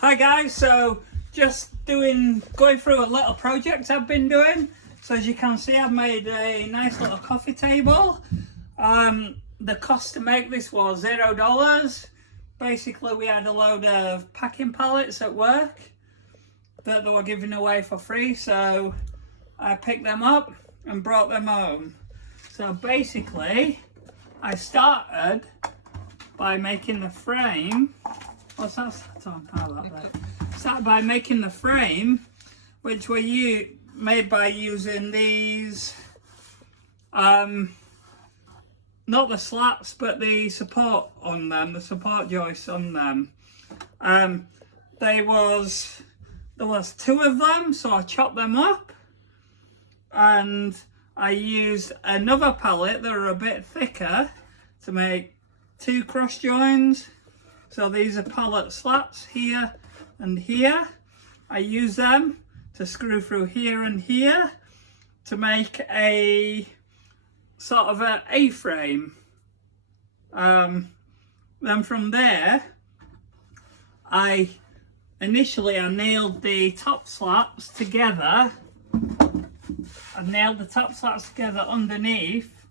Hi guys, so just going through a little project I've been doing. So as you can see, I've made a nice little coffee table. The cost to make this was $0. Basically, we had a load of packing pallets at work that they were giving away for free, so I picked them up and brought them home. So basically, I started by making the frame. What's that? Started by making the frame, which were made by using these, not the slats, but the support on them, the support joists on them. There was two of them, so I chopped them up, and I used another pallet that are a bit thicker to make two cross joins. So these are pallet slats here and here. I use them to screw through here and here to make a sort of an A-frame. Then from there, I nailed the top slats together. I nailed the top slats together underneath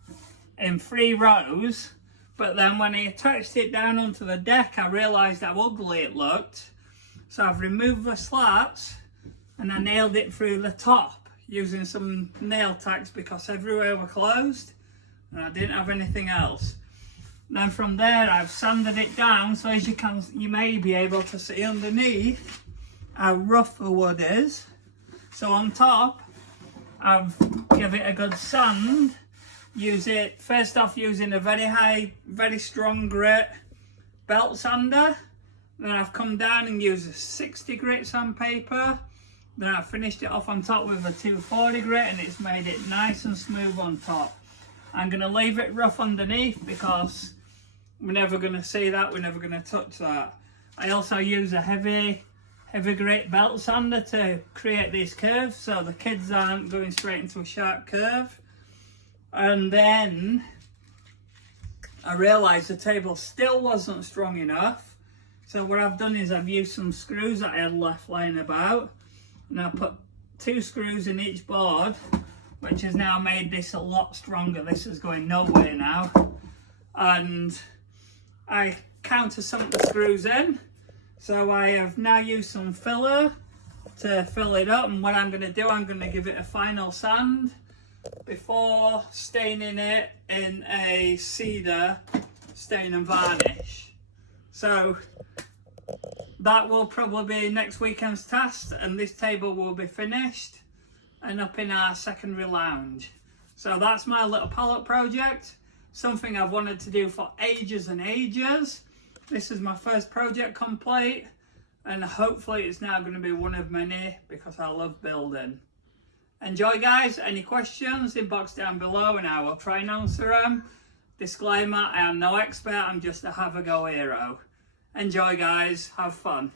in 3 rows. But then when I attached it down onto the deck, I realised how ugly it looked. So I've removed the slats and I nailed it through the top using some nail tacks because everywhere were closed and I didn't have anything else. Then from there, I've sanded it down, so as you may be able to see underneath how rough the wood is. So on top, I've given it a good sand. Use it first off using a very strong grit belt sander. Then I've come down and used a 60 grit sandpaper. Then I've finished it off on top with a 240 grit, and it's made it nice and smooth on top. I'm going to leave it rough underneath because we're never going to see that, we're never going to touch that. I also use a heavy grit belt sander to create these curves so the kids aren't going straight into a sharp curve. And then I realised the table still wasn't strong enough, so what I've done is I've used some screws that I had left lying about, and I put 2 screws in each board, which has now made this a lot stronger. This is going nowhere now, and I countersunk the screws in, so I have now used some filler to fill it up. And what I'm going to do, I'm going to give it a final sand before staining it in a cedar stain and varnish. So that will probably be next weekend's task, and this table will be finished and up in our secondary lounge. So that's my little pallet project, something I've wanted to do for ages and ages. This is my first project complete, and hopefully it's now going to be one of many because I love building. Enjoy guys. Any questions, inbox down below and I will try and answer them. Disclaimer, I am no expert, I'm just a have a go hero. Enjoy guys, have fun.